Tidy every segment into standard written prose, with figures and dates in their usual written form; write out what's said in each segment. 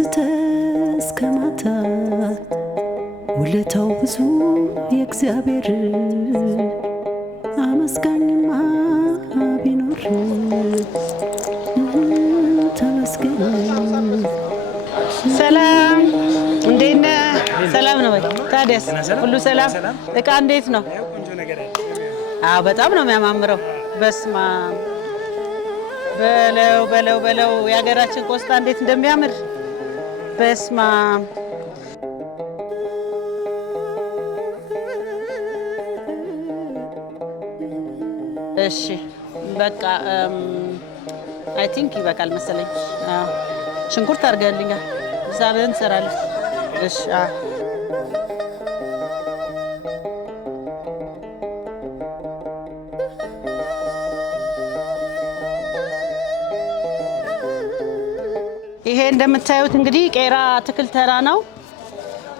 አንስተ እስከ ማታ ውለታው ብዙ የእግዚአብሔር አመስጋኝማ ቢኖር ተመስገን። ሰላም እንዴት ነህ? ሰላም ነው ወይ? ታዲያስ ሁሉ ሰላም? እቃ እንዴት ነው? አዎ በጣም ነው የሚያማምረው። በስማ በለው የሀገራችን ቆስጣ እንዴት እንደሚያምር በስማ። እሺ በቃ አይ ቲንክ ይበቃል መሰለኝ። ሽንኩርት አድርገልኛል። ሳብን እንሰራለን። እሺ ይሄ እንደምታዩት እንግዲህ ቄራ አትክልት ተራ ነው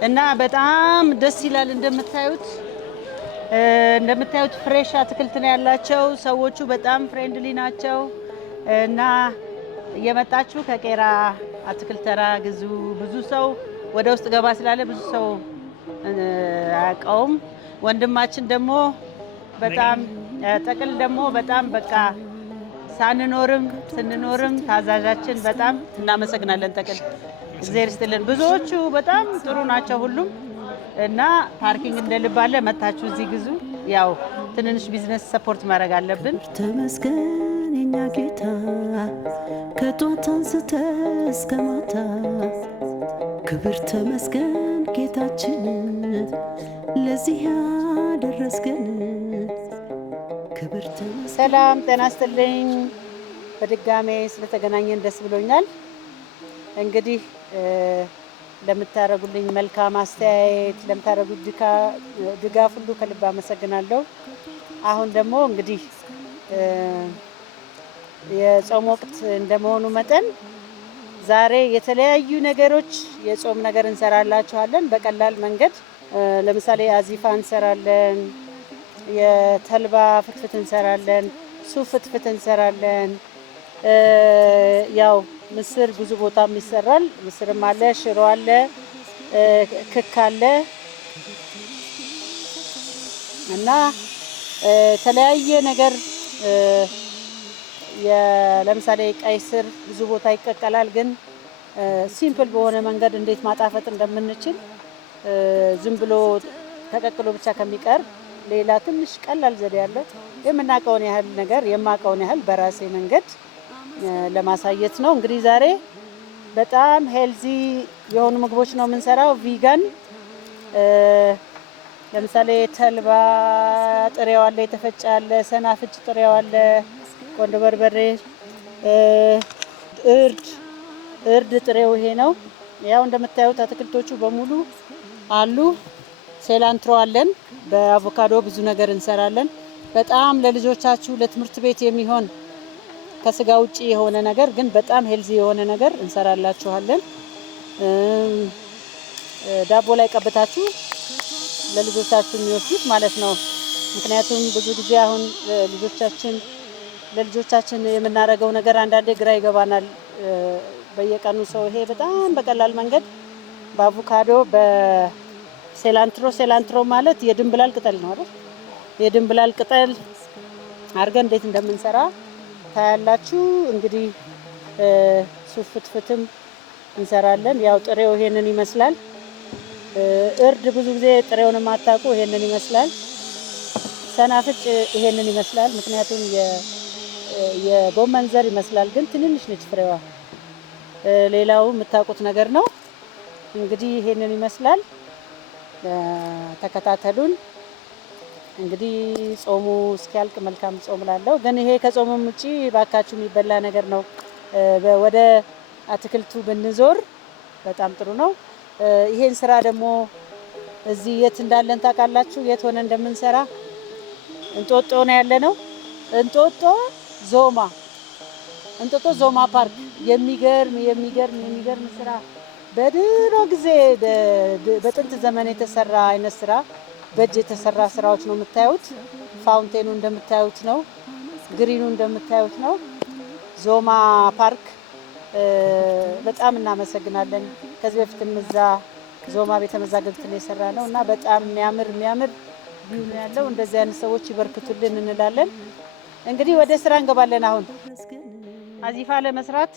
እና በጣም ደስ ይላል። እንደምታዩት ፍሬሽ አትክልት ነው ያላቸው። ሰዎቹ በጣም ፍሬንድሊ ናቸው እና እየመጣችሁ ከቄራ አትክልት ተራ ግዙ። ብዙ ሰው ወደ ውስጥ ገባ ስላለ ብዙ ሰው አያውቀውም። ወንድማችን ደግሞ በጣም ጠቅል ደግሞ በጣም በቃ ሳንኖርም ስንኖርም ታዛዣችን በጣም እናመሰግናለን። ጠቅል እግዚአብሔር ይስጥልን። ብዙዎቹ በጣም ጥሩ ናቸው ሁሉም እና ፓርኪንግ እንደልባለ መታችሁ እዚህ ግዙ። ያው ትንንሽ ቢዝነስ ሰፖርት ማድረግ አለብን። ተመስገን የኛ ጌታ ከጧት አንስተ እስከ ማታ ክብር ተመስገን ጌታችን ለዚህ ያደረስከን ክብር ተመስገን። ሰላም ጤና ይስጥልኝ። በድጋሜ ስለተገናኘን ደስ ብሎኛል። እንግዲህ ለምታረጉልኝ መልካም አስተያየት፣ ለምታረጉት ድጋፍ ሁሉ ከልብ አመሰግናለሁ። አሁን ደግሞ እንግዲህ የጾም ወቅት እንደመሆኑ መጠን ዛሬ የተለያዩ ነገሮች የጾም ነገር እንሰራላችኋለን በቀላል መንገድ። ለምሳሌ አዚፋ እንሰራለን፣ የተልባ ፍትፍት እንሰራለን፣ ሱፍ ፍትፍት እንሰራለን። ያው ምስር ብዙ ቦታም ይሰራል። ምስርም አለ፣ ሽሮ አለ፣ ክክ አለ እና የተለያየ ነገር ለምሳሌ ቀይ ስር ብዙ ቦታ ይቀቀላል። ግን ሲምፕል በሆነ መንገድ እንዴት ማጣፈጥ እንደምንችል ዝም ብሎ ተቀቅሎ ብቻ ከሚቀርብ ሌላ ትንሽ ቀላል ዘዴ ያለ የምናውቀውን ያህል ነገር የማውቀውን ያህል በራሴ መንገድ ለማሳየት ነው። እንግዲህ ዛሬ በጣም ሄልዚ የሆኑ ምግቦች ነው የምንሰራው። ቪጋን ለምሳሌ ተልባ ጥሬው አለ፣ የተፈጨ አለ፣ ሰናፍጭ ጥሬው አለ፣ ቆንጆ በርበሬ፣ እርድ ጥሬው ይሄ ነው። ያው እንደምታዩት አትክልቶቹ በሙሉ አሉ። ሴላንትሮ አለን። በአቮካዶ ብዙ ነገር እንሰራለን። በጣም ለልጆቻችሁ ለትምህርት ቤት የሚሆን ከስጋ ውጪ የሆነ ነገር ግን በጣም ሄልዚ የሆነ ነገር እንሰራላችኋለን። ዳቦ ላይ ቀብታችሁ ለልጆቻችሁ የሚወስዱት ማለት ነው። ምክንያቱም ብዙ ጊዜ አሁን ለልጆቻችን የምናደርገው ነገር አንዳንዴ ግራ ይገባናል። በየቀኑ ሰው ይሄ በጣም በቀላል መንገድ በአቮካዶ ሴላንትሮ ማለት የድንብላል ቅጠል ነው አይደል? የድንብላል ቅጠል አድርገን እንዴት እንደምንሰራ ታያላችሁ። እንግዲህ ሱፍ ፍትፍትም እንሰራለን። ያው ጥሬው ይሄንን ይመስላል። እርድ ብዙ ጊዜ ጥሬውን ማታውቁ ይሄንን ይመስላል። ሰናፍጭ ይሄንን ይመስላል። ምክንያቱም የጎመን ዘር ይመስላል ግን ትንንሽ ነች ፍሬዋ። ሌላው የምታውቁት ነገር ነው። እንግዲህ ይሄንን ይመስላል። ተከታተሉን። እንግዲህ ጾሙ እስኪያልቅ መልካም ጾም ላለው። ግን ይሄ ከጾሙም ውጪ ባካችሁ የሚበላ ነገር ነው። ወደ አትክልቱ ብንዞር በጣም ጥሩ ነው። ይሄን ስራ ደግሞ እዚህ የት እንዳለን ታውቃላችሁ? የት ሆነ እንደምንሰራ እንጦጦ ነው ያለ ነው። እንጦጦ ዞማ ፓርክ የሚገርም ስራ በድሮ ጊዜ በጥንት ዘመን የተሰራ አይነት ስራ በእጅ የተሰራ ስራዎች ነው የምታዩት። ፋውንቴኑ እንደምታዩት ነው። ግሪኑ እንደምታዩት ነው። ዞማ ፓርክ በጣም እናመሰግናለን። ከዚህ በፊትም እዛ ዞማ ቤተ መዛግብት ነው የሰራ ነው እና በጣም የሚያምር ቪው ነው ያለው። እንደዚህ አይነት ሰዎች ይበርክቱልን እንላለን። እንግዲህ ወደ ስራ እንገባለን። አሁን አዚፋ ለመስራት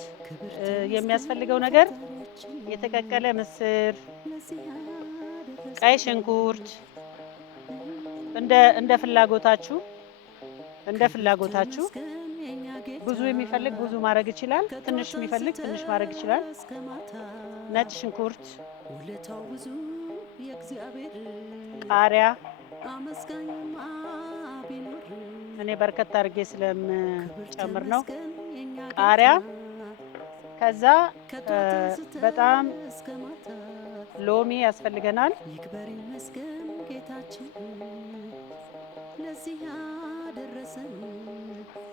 የሚያስፈልገው ነገር የተቀቀለ ምስር፣ ቀይ ሽንኩርት እንደ ፍላጎታችሁ ብዙ የሚፈልግ ብዙ ማድረግ ይችላል። ትንሽ የሚፈልግ ትንሽ ማድረግ ይችላል። ነጭ ሽንኩርት፣ ቃሪያ እኔ በርከት አድርጌ ስለምጨምር ነው ቃሪያ። ከዛ በጣም ሎሚ ያስፈልገናል።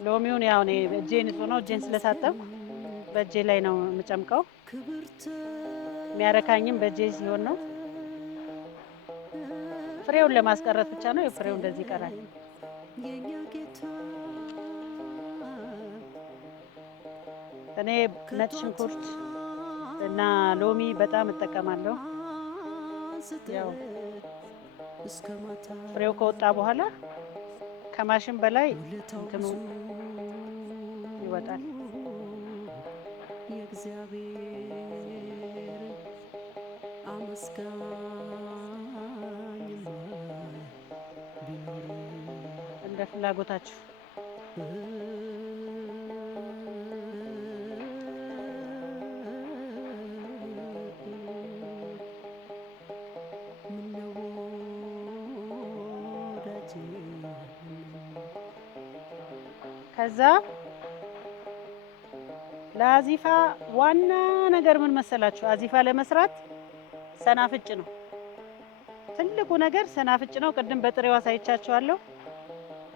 ሎሚውን ያው እኔ እጄ ንጹህ ነው፣ እጄን ስለታጠብኩ በእጄ ላይ ነው የምጨምቀው። የሚያረካኝም በእጄ ሲሆን ነው። ፍሬውን ለማስቀረት ብቻ ነው። የፍሬው እንደዚህ ይቀራል። እኔ ነጭ ሽንኩርት እና ሎሚ በጣም እጠቀማለሁ። ያው ፍሬው ከወጣ በኋላ ከማሽን በላይ እንትኑ ይወጣል። እንደ ፍላጎታችሁ ከዛ ለአዚፋ ዋና ነገር ምን መሰላችሁ? አዚፋ ለመስራት ሰናፍጭ ነው ትልቁ ነገር፣ ሰናፍጭ ነው። ቅድም በጥሬው አሳይቻችኋለሁ።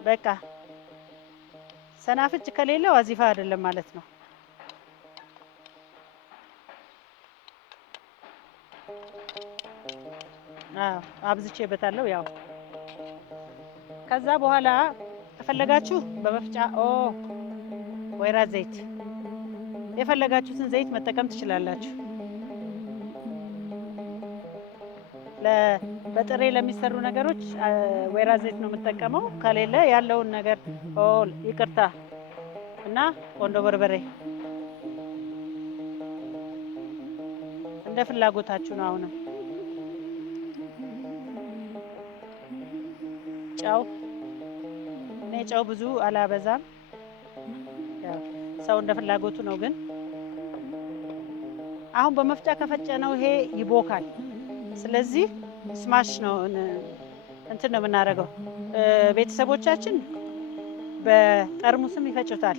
በቃ ሰናፍጭ ከሌለው አዚፋ አይደለም ማለት ነው። አብዝቼበታለሁ ያው። ከዛ በኋላ ከፈለጋችሁ በመፍጫ ወይራ ዘይት የፈለጋችሁትን ዘይት መጠቀም ትችላላችሁ። በጥሬ ለሚሰሩ ነገሮች ወይራ ዘይት ነው የምጠቀመው። ከሌለ ያለውን ነገር ይቅርታ እና ቆንዶ በርበሬ እንደ ፍላጎታችሁ ነው። አሁንም ጨው እኔ ጨው ብዙ አላበዛም። ሰው እንደ ፍላጎቱ ነው። ግን አሁን በመፍጫ ከፈጨነው ይሄ ይቦካል። ስለዚህ ስማሽ ነው እንትን ነው የምናደርገው። ቤተሰቦቻችን በጠርሙስም ይፈጩታል።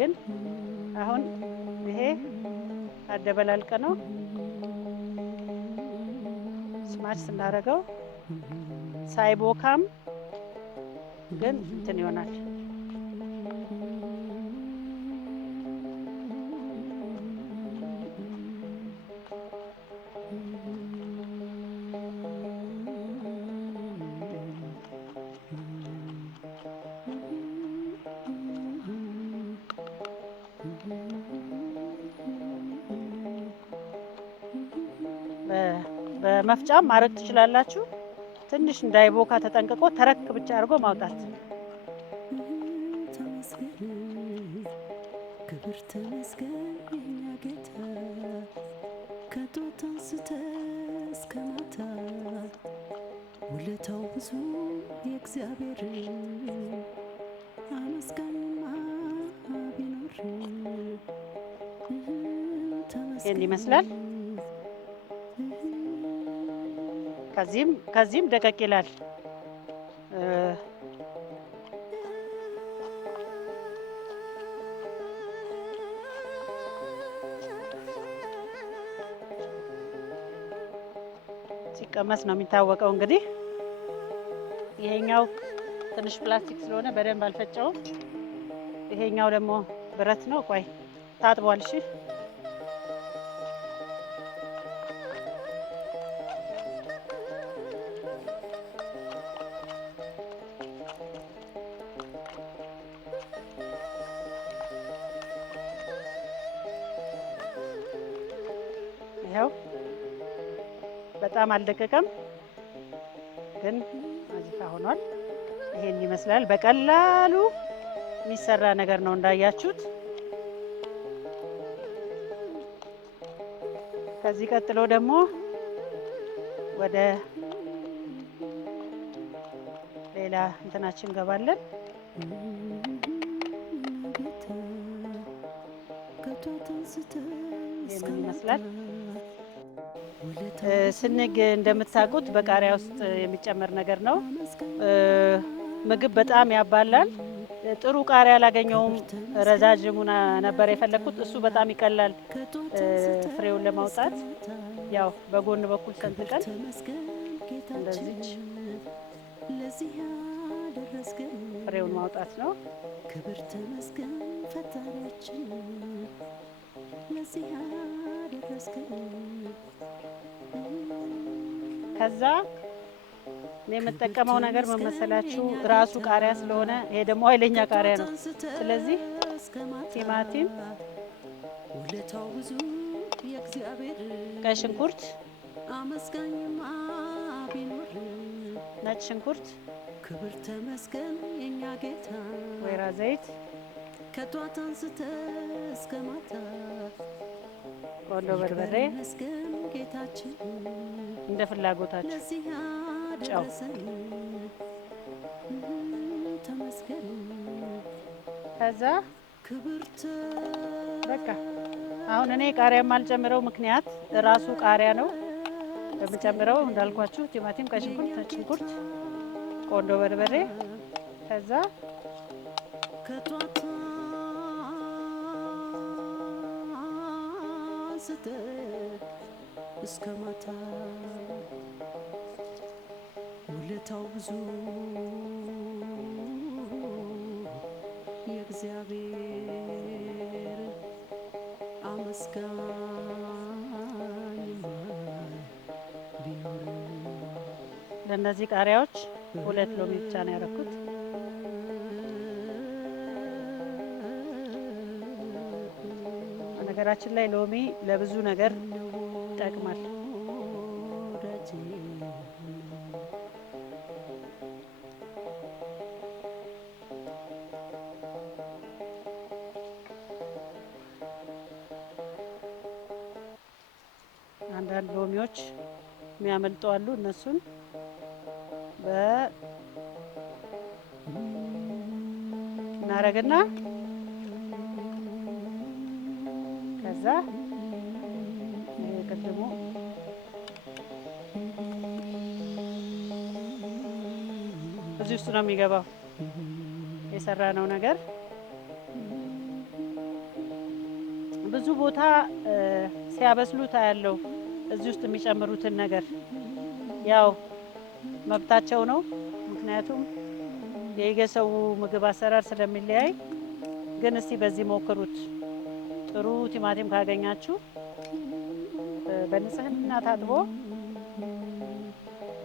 ግን አሁን ይሄ አደበላልቀ ነው ስማሽ ስናደርገው ሳይቦካም ግን እንትን ይሆናል። በመፍጫም ማድረግ ትችላላችሁ። ትንሽ እንዳይቦካ ተጠንቅቆ ተረክ ብቻ አድርጎ ማውጣት። ክብር ተመስገን የኛ ጌታ ከጧት አንስተህ እስከ ማታ ውለታው ብዙ የእግዚአብሔር አመስጋኝማ ቢኖር ይህን ይመስላል። ከዚህም ደቀቅ ይላል። ሲቀመስ ነው የሚታወቀው። እንግዲህ ይሄኛው ትንሽ ፕላስቲክ ስለሆነ በደንብ አልፈጨውም። ይሄኛው ደግሞ ብረት ነው። ቆይ ታጥቧል። እሺ ይኸው በጣም አልደቀቀም፣ ግን አዚፋ ሆኗል። ይሄን ይመስላል። በቀላሉ የሚሰራ ነገር ነው እንዳያችሁት። ከዚህ ቀጥሎ ደግሞ ወደ ሌላ እንትናችን እንገባለን። ይህንን ይመስላል። ስንግ እንደምታውቁት በቃሪያ ውስጥ የሚጨመር ነገር ነው። ምግብ በጣም ያባላል። ጥሩ ቃሪያ አላገኘውም፣ ረጃጅሙ ነበር የፈለግኩት። እሱ በጣም ይቀላል ፍሬውን ለማውጣት። ያው በጎን በኩል ሰንጥቀን እንደዚች ፍሬውን ማውጣት ነው። ክብር ተመስገን ፈጣሪያችን ለዚህ ያደረስከን። ከዛ እኔ የምጠቀመው ነገር መመሰላችሁ ራሱ ቃሪያ ስለሆነ፣ ይሄ ደግሞ ኃይለኛ ቃሪያ ነው። ስለዚህ ቲማቲም፣ ውለታው ብዙ የእግዚአብሔር፣ ቀይ ሽንኩርት፣ አመስጋኝማ ቢኖር ነጭ ሽንኩርት፣ ክብር ተመስገን የኛ ጌታ፣ ወይራ ዘይት፣ ከጧት አንስተ እስከ ማታ ቆንጆ በርበሬ መስገን ጌታችን፣ እንደ ፍላጎታችሁ፣ ለዚህ ጨው፣ ያደረሰን ተመስገን። ከዛ ክብር በቃ አሁን እኔ ቃሪያ የማልጨምረው ምክንያት ራሱ ቃሪያ ነው የምጨምረው። እንዳልኳችሁ ቲማቲም፣ ቀይ ሽንኩርት፣ ነጭ ሽንኩርት፣ ቆንጆ በርበሬ። ከዛ ከጧት አንስተ እስከ ማታ ውለታው ብዙ የእግዚአብሔር፣ አመስጋኝማ ቢኖር። ለእነዚህ ቃሪያዎች 2 ሎሚ ብቻ ነው ያደረኩት። በነገራችን ላይ ሎሚ ለብዙ ነገር ይጠቅማል። አንዳንድ ሎሚዎች የሚያመልጡ አሉ። እነሱን እናረግና ከዛ ቅድሙ እዚህ ውስጥ ነው የሚገባው የሰራነው ነገር። ብዙ ቦታ ሲያበስሉት አያለው እዚህ ውስጥ የሚጨምሩትን ነገር። ያው መብታቸው ነው፣ ምክንያቱም የየሰው ምግብ አሰራር ስለሚለያይ። ግን እስቲ በዚህ ሞክሩት። ጥሩ ቲማቲም ካገኛችሁ በንጽህና ታጥቦ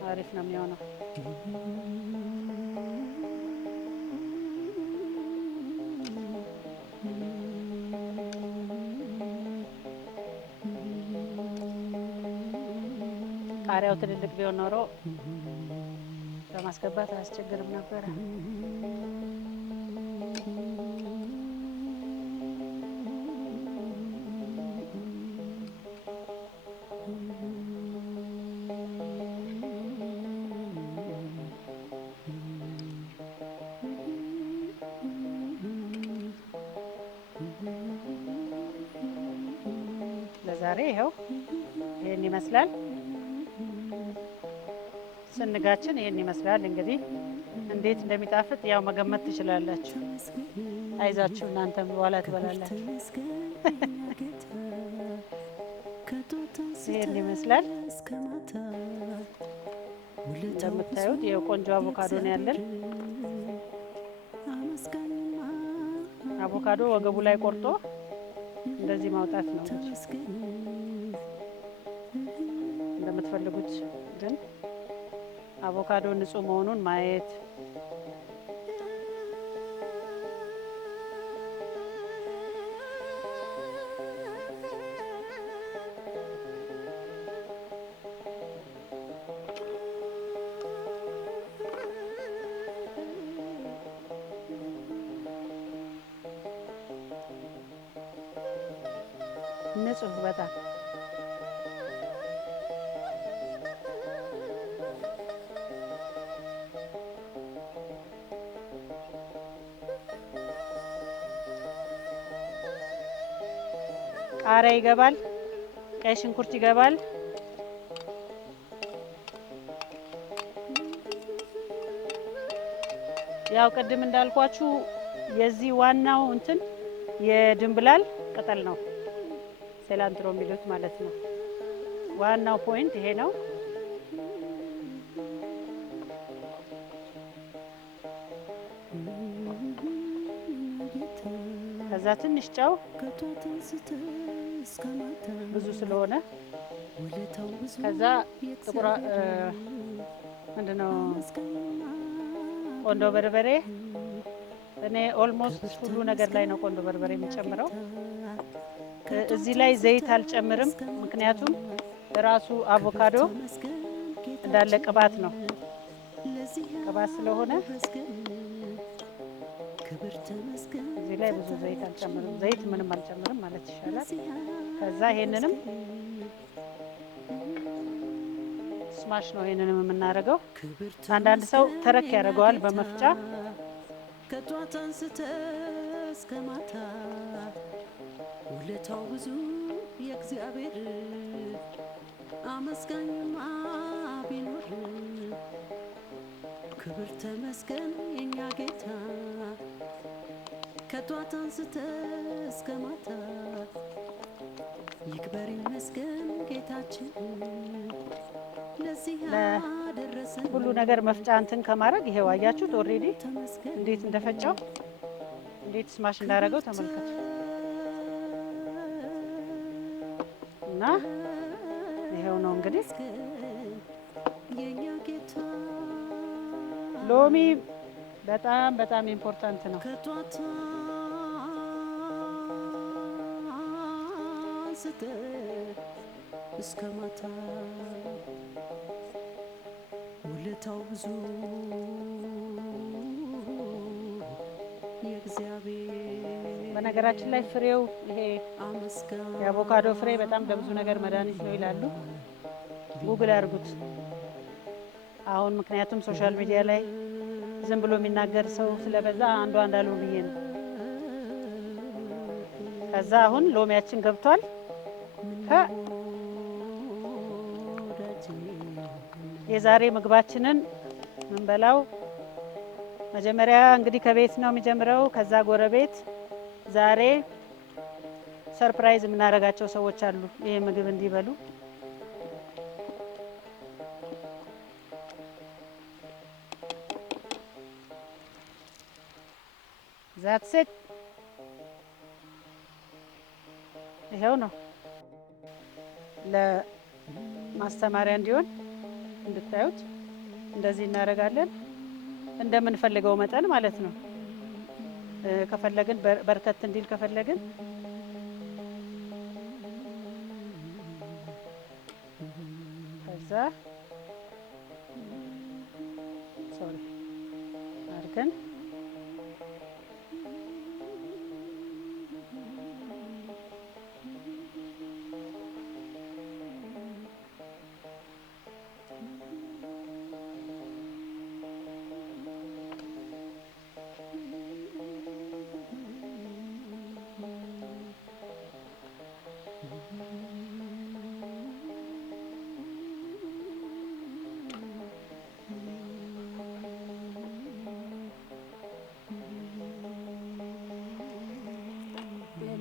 አሪፍ ነው የሚሆነው። ቃሪያው ትልልቅ ቢሆን ኖሮ ለማስገባት አያስቸግርም ነበረ። ለዛሬ ይኸው ይሄን ይመስላል። ስንጋችን ይሄን ይመስላል። እንግዲህ እንዴት እንደሚጣፍጥ ያው መገመት ትችላላችሁ። አይዛችሁ እናንተም በኋላ ትበላላችሁ። ይሄን ይመስላል። እንደምታዩት ይሄው ቆንጆ አቮካዶ ነው ያለን። አቮካዶ ወገቡ ላይ ቆርጦ እንደዚህ ማውጣት ነው እንደምትፈልጉት። ግን አቮካዶ ንጹህ መሆኑን ማየት ንጹህ በጣም ቃሪያ ይገባል፣ ቀይ ሽንኩርት ይገባል። ያው ቅድም እንዳልኳችሁ የዚህ ዋናው እንትን የድንብላል ቅጠል ነው፣ ሴላንትሮ የሚሉት ማለት ነው። ዋናው ፖይንት ይሄ ነው። ከዛ ትንሽ ጨው ብዙ ስለሆነ ከዛ ጥቁር ምንድነው ቆንዶ በርበሬ። እኔ ኦልሞስት ሁሉ ነገር ላይ ነው ቆንዶ በርበሬ የሚጨምረው። እዚህ ላይ ዘይት አልጨምርም፣ ምክንያቱም ራሱ አቮካዶ እንዳለ ቅባት ነው። ቅባት ስለሆነ እዚህ ላይ ብዙ ዘይት አልጨምርም። ዘይት ምንም አልጨምርም ማለት ይሻላል። ከዛ ይሄንንም ስማሽ ነው ይሄንንም የምናደርገው። አንዳንድ ሰው ተረክ ያደርገዋል በመፍጫ። ከጧት አንስተ እስከ ማታ ውለታው ብዙ የእግዚአብሔር አመስጋኝማ ቢኖር ክብር ተመስገን የኛ ጌታ። ከጧት አንስተ እስከ ማታ ይክበር ይመስገን ጌታችን ለዚህ ያደረሰን። ሁሉ ነገር መፍጫ እንትን ከማድረግ ይሄው አያችሁት ኦልሬዲ እንዴት እንደፈጫው እንዴት ስማሽ እንዳደረገው ተመልከቱ። እና ይሄው ነው እንግዲህ የኛ ጌታ። ሎሚ በጣም በጣም ኢምፖርታንት ነው። ከጧት አንስተ እስከ ማታ ውለታው ብዙ የእግዚአብሔር። በነገራችን ላይ ፍሬው ይሄ አመስጋኝ የአቮካዶ ፍሬ በጣም ለብዙ ነገር መድኃኒት ነው ይላሉ። ጉግል አድርጉት አሁን፣ ምክንያቱም ሶሻል ሚዲያ ላይ ዝም ብሎ የሚናገር ሰው ስለበዛ አንዱ አንዳለው ብዬ ነው። ከዛ አሁን ሎሚያችን ገብቷል። የዛሬ ምግባችንን ምንበላው መጀመሪያ እንግዲህ ከቤት ነው የሚጀምረው። ከዛ ጎረቤት ዛሬ ሰርፕራይዝ የምናደርጋቸው ሰዎች አሉ ይሄ ምግብ እንዲበሉ። ዛትሴት ይሄው ነው ለማስተማሪያ እንዲሆን እንድታዩት እንደዚህ እናደርጋለን። እንደምንፈልገው መጠን ማለት ነው። ከፈለግን በርከት እንዲል ከፈለግን ከዛ ሶሪ አድርገን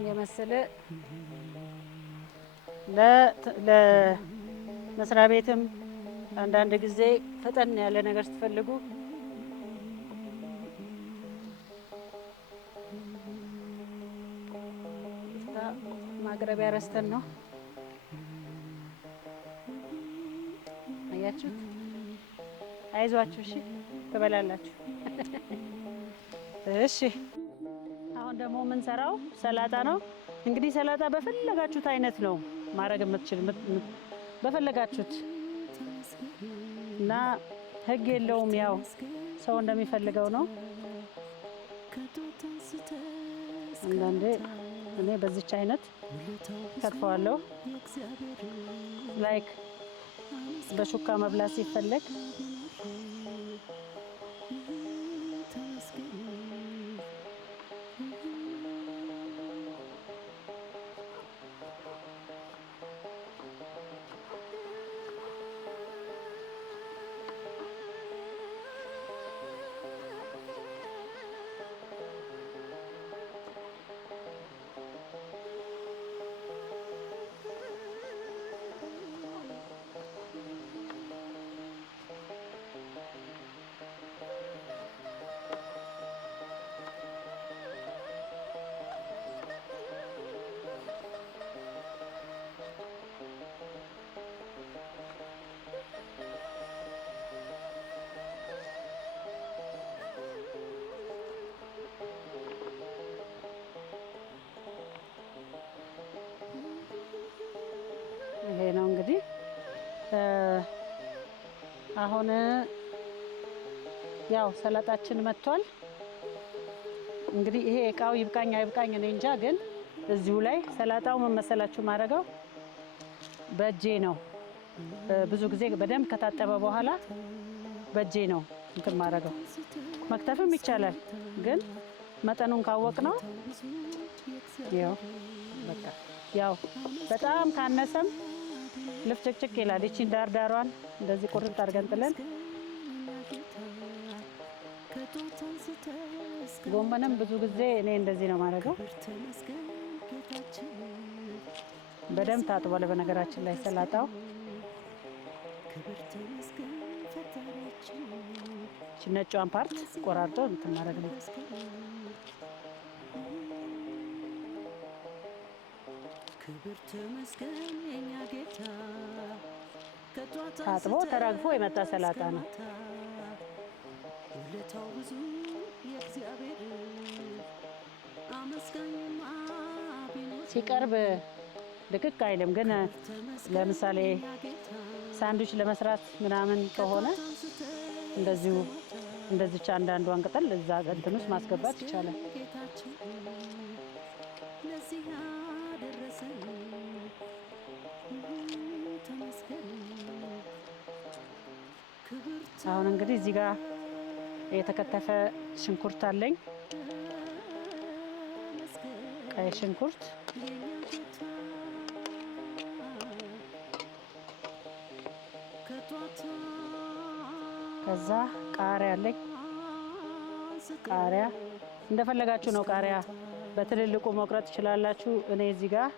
የመሰለ ለመስሪያ ቤትም አንዳንድ ጊዜ ፈጠን ያለ ነገር ስትፈልጉ ማቅረቢያ ረስተን ነው። አያችሁ፣ አይዟችሁ፣ እሺ ትበላላችሁ። እሺ አሁን ደግሞ የምንሰራው ሰላጣ ነው። እንግዲህ ሰላጣ በፈለጋችሁት አይነት ነው ማድረግ የምትችል በፈለጋችሁት እና ህግ የለውም። ያው ሰው እንደሚፈልገው ነው። አንዳንዴ እኔ በዚች አይነት ውለታው ብዙ ከትፈዋለሁ። የእግዚአብሔር ላይክ በሹካ መብላት ሲፈለግ ተመስገን ይሄ ነው እንግዲህ አሁን ያው ሰላጣችን መጥቷል። እንግዲህ ይሄ እቃው ይብቃኝ አይብቃኝ እኔ እንጃ፣ ግን እዚሁ ላይ ሰላጣው ምን መሰላችሁ ማድረገው በእጄ ነው። ብዙ ጊዜ በደንብ ከታጠበ በኋላ በእጄ ነው እንትን ማድረገው። መክተፍም ይቻላል፣ ግን መጠኑን ካወቅ ነው ያው በቃ ያው በጣም ካነሰም ልፍጭቅጭቅ ይላል። እቺን ዳርዳሯን እንደዚህ ቁርጥ አድርገን ጥለን ጎመንም ብዙ ጊዜ እኔ እንደዚህ ነው ማድረገው። በደንብ ታጥቧል። በነገራችን ላይ ሰላጣው ነጯን ፓርት ቆራርጦ እንትን ማድረግ ነው። ታጥቦ ተራግፎ የመጣ ሰላጣ ነው። ሲቀርብ ድቅቅ አይልም፣ ግን ለምሳሌ ሳንድዊች ለመስራት ምናምን ከሆነ እንደዚሁ እንደዚች አንዳንዷን ቅጠል እዛ እንትን ውስጥ ማስገባት ይቻላል። አሁን እንግዲህ እዚህ ጋር የተከተፈ ሽንኩርት አለኝ፣ ቀይ ሽንኩርት፣ ከዛ ቃሪያ አለኝ። ቃሪያ እንደፈለጋችሁ ነው። ቃሪያ በትልልቁ መቁረጥ ትችላላችሁ። እኔ እዚህ ጋር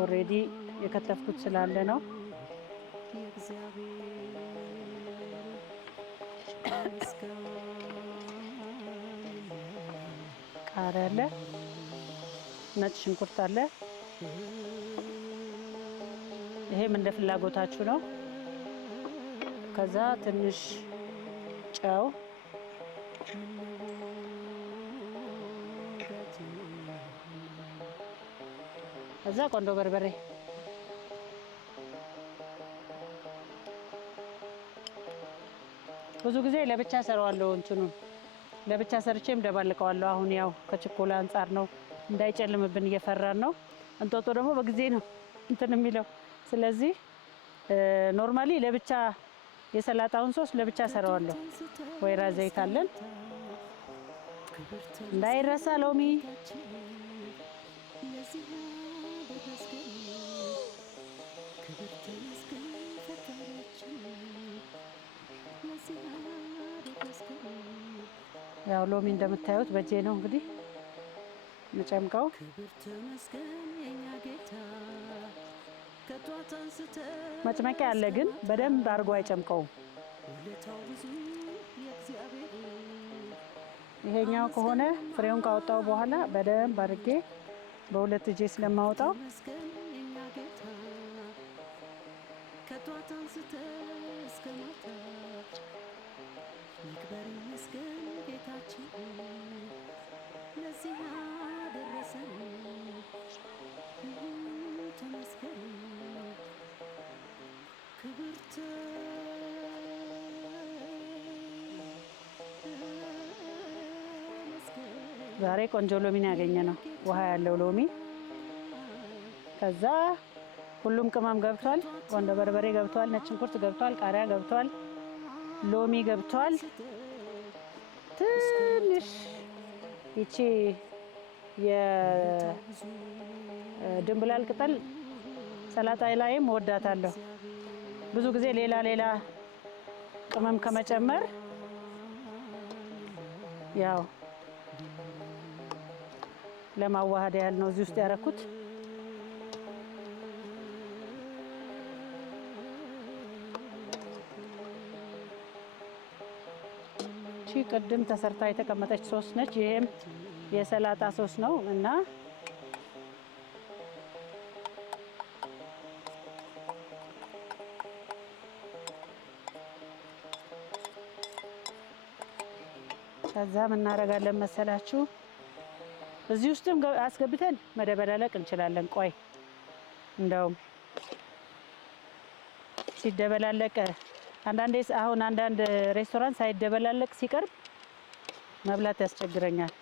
ኦሬዲ የከተፍኩት ስላለ ነው። ቃሪያ አለ፣ ነጭ ሽንኩርት አለ። ይሄም እንደ ፍላጎታችሁ ነው። ከዛ ትንሽ ጨው፣ ከዛ ቆንዶ በርበሬ፣ ብዙ ጊዜ ለብቻ ሰራዋለሁ። እንትኑን ለብቻ ሰርቼም ደባልቀዋለሁ። አሁን ያው ከችኮላ አንጻር ነው እንዳይጨልምብን እየፈራን ነው። እንጦጦ ደግሞ በጊዜ ነው እንትን የሚለው። ስለዚህ ኖርማሊ ለብቻ የሰላጣውን ሶስ ለብቻ ሰራዋለሁ። ወይራ ዘይት አለን እንዳይረሳ፣ ሎሚ፣ ያው ሎሚ እንደምታዩት በእጄ ነው እንግዲህ መጨምቀው። መጭመቂያ አለ፣ ግን በደንብ አድርጎ አይጨምቀውም። ይሄኛው ከሆነ ፍሬውን ካወጣው በኋላ በደንብ አድርጌ በሁለት እጄ ስለማወጣው ዛሬ ቆንጆ ሎሚ ያገኘ ነው። ውሃ ያለው ሎሚ። ከዛ ሁሉም ቅመም ገብቷል። ቆንጆ በርበሬ ገብቷል፣ ነጭ ሽንኩርት ገብቷል፣ ቃሪያ ገብቷል፣ ሎሚ ገብቷል። ትንሽ ይቺ የድንብላል ቅጠል ሰላጣ ላይም ወዳታለሁ። ብዙ ጊዜ ሌላ ቅመም ከመጨመር ያው ለማዋሃድ ያህል ነው እዚህ ውስጥ ያደረኩት። እቺ ቅድም ተሰርታ የተቀመጠች ሶስ ነች። ይሄም የሰላጣ ሶስ ነው እና ከዛ ምን እናደርጋለን መሰላችሁ? እዚህ ውስጥም አስገብተን መደበላለቅ እንችላለን። ቆይ እንደውም ሲደበላለቅ አሁን አንዳንድ ሬስቶራንት ሳይደበላለቅ ሲቀርብ መብላት ያስቸግረኛል።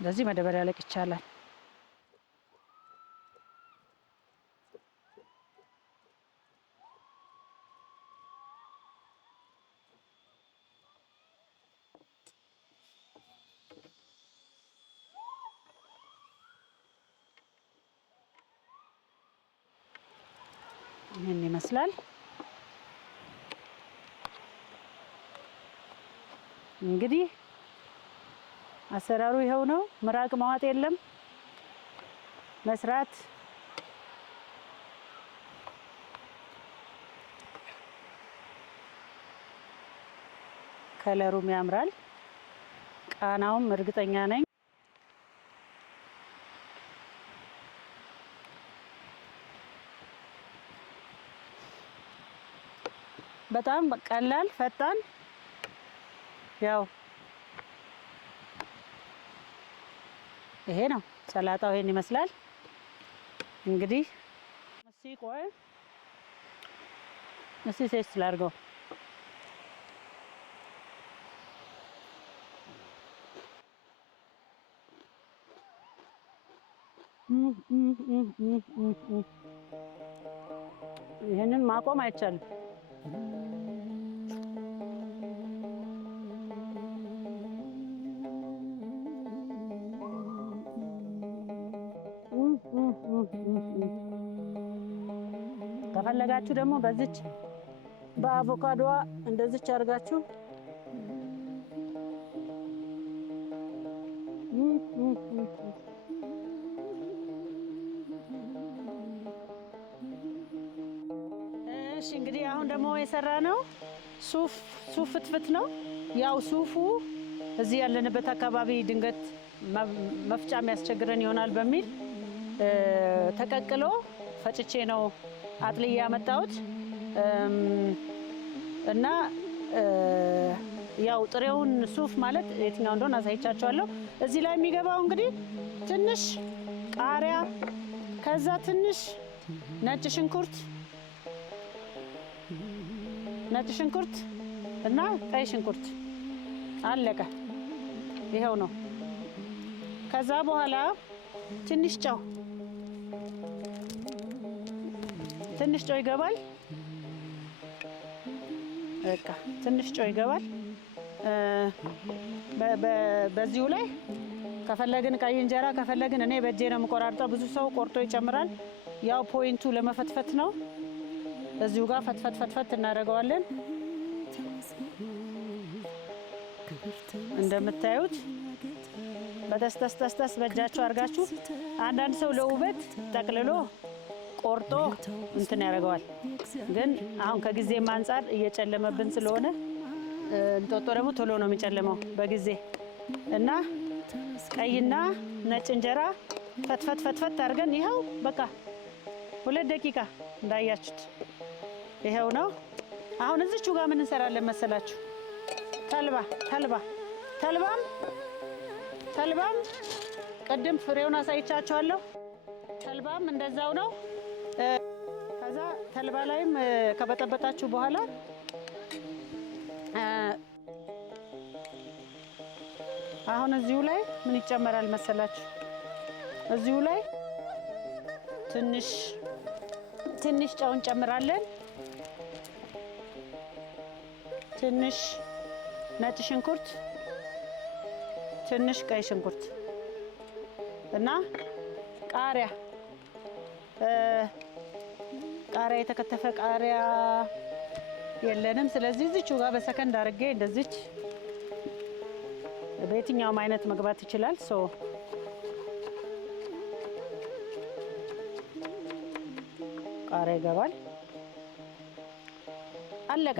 እንደዚህ መደበላለቅ ይቻላል። ይህን ይመስላል እንግዲህ አሰራሩ ይኸው ነው። ምራቅ ማዋጥ የለም መስራት። ከለሩም ያምራል፣ ቃናውም እርግጠኛ ነኝ በጣም ቀላል ፈጣን። ያው ይሄ ነው ሰላጣው፣ ይሄን ይመስላል እንግዲህ። ቆይ ቴስት ላድርገው። ይሄንን ማቆም አይቻልም። ከፈለጋችሁ ደግሞ በዚች በአቮካዶዋ እንደዚች አድርጋችሁ እሺ። እንግዲህ አሁን ደግሞ የሰራነው ሱፍ ፍትፍት ነው። ያው ሱፉ እዚህ ያለንበት አካባቢ ድንገት መፍጫ የሚያስቸግረን ይሆናል በሚል ተቀቅሎ ፈጭቼ ነው አጥልዬ ያመጣሁት እና ያው ጥሬውን ሱፍ ማለት የትኛው እንደሆነ አሳይቻችኋለሁ። እዚህ ላይ የሚገባው እንግዲህ ትንሽ ቃሪያ፣ ከዛ ትንሽ ነጭ ሽንኩርት እና ቀይ ሽንኩርት አለቀ። ይሄው ነው። ከዛ በኋላ ትንሽ ጨው ይገባል። በቃ ትንሽ ጨው ይገባል። በዚሁ ላይ ከፈለግን ቀይ እንጀራ ከፈለግን እኔ በእጄ ነው የምቆራርጠው። ብዙ ሰው ቆርጦ ይጨምራል። ያው ፖይንቱ ለመፈትፈት ነው። እዚሁ ጋር ፈትፈት እናደርገዋለን። እንደምታዩት በተስተስተስተስ በእጃችሁ አድርጋችሁ አንዳንድ ሰው ለውበት ጠቅልሎ ቆርጦ እንትን ያደርገዋል። ግን አሁን ከጊዜም አንፃር እየጨለመብን ስለሆነ እንጦጦ ደግሞ ቶሎ ነው የሚጨልመው በጊዜ እና ቀይና ነጭ እንጀራ ፈትፈት አድርገን ይኸው በቃ 2 ደቂቃ እንዳያችሁት ይኸው ነው። አሁን እዚቹ ጋር ምን እንሰራለን መሰላችሁ? ተልባም ቅድም ፍሬውን አሳይቻችኋለሁ። ተልባም እንደዛው ነው። ከዛ ተልባ ላይም ከበጠበጣችሁ በኋላ አሁን እዚሁ ላይ ምን ይጨመራል መሰላችሁ? እዚሁ ላይ ትንሽ ጨው እንጨምራለን። ትንሽ ነጭ ሽንኩርት፣ ትንሽ ቀይ ሽንኩርት እና ቃሪያ የተከተፈ ቃሪያ የለንም። ስለዚህ እዚቹ ጋር በሰከንድ አድርጌ እንደዚች በየትኛውም አይነት መግባት ይችላል። ቃሪያ ይገባል። አለቀ።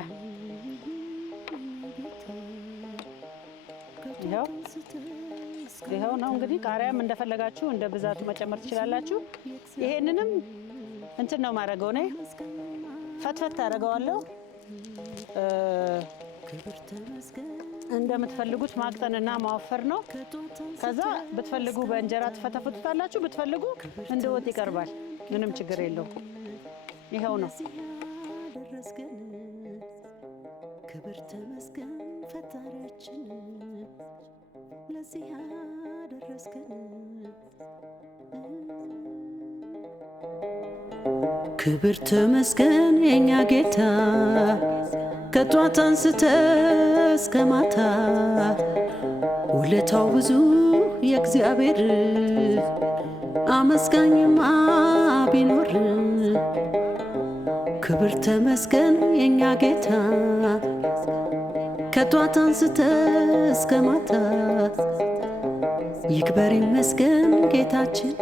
ይኸው ነው እንግዲህ። ቃሪያም እንደፈለጋችሁ እንደ ብዛቱ መጨመር ትችላላችሁ። ይሄንንም እንትን ነው ማድረገው እኔ ፈትፈት አደርገዋለሁ። እንደምትፈልጉት ማቅጠንና ማወፈር ነው። ከዛ ብትፈልጉ በእንጀራ ትፈተፍቱታላችሁ፣ ብትፈልጉ እንደ ወጥ ይቀርባል። ምንም ችግር የለው። ይኸው ነው። ክብር ተመስገን ፈጣሪያችን ለዚህ ያደረስከን። ክብር ተመስገን የኛ ጌታ ከጧት አንስተ እስከ ማታ ውለታው ብዙ የእግዚአብሔር አመስጋኝማ ቢኖር። ክብር ተመስገን የኛ ጌታ ከጧት አንስተ እስከ ማታ ይክበር ይመስገን ጌታችን።